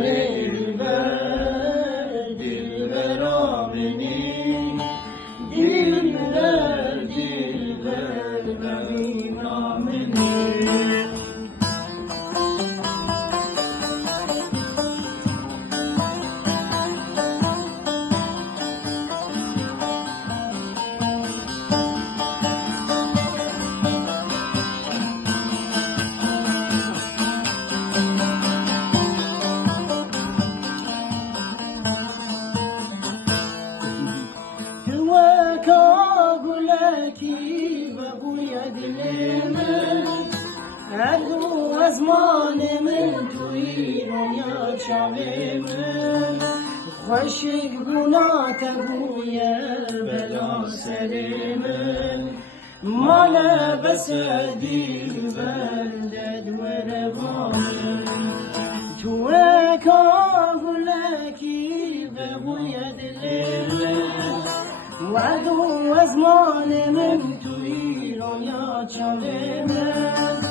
dilber, dilber beni, dilber, dilber beni nameni. كاغلكي بابويا دلمن ادو ازمان من توی دنیا شامن خوشی گناه تبویا بلا سرمن مال بس دل بلد ورغامن تو كاغلكي بابويا دلمن وعدو ازمان من توی رویا چاله من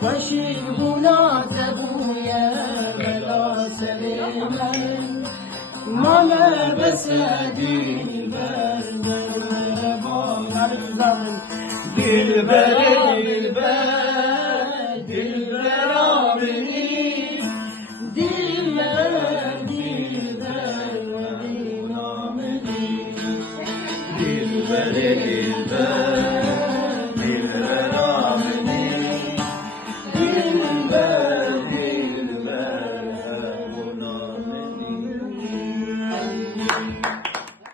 خوشی گونا تبویه بلا سر من مال بس دل بر با مرزم دل بر دل بر دل بر آبنی دل بر دل بر ولی نامنی. Dilber,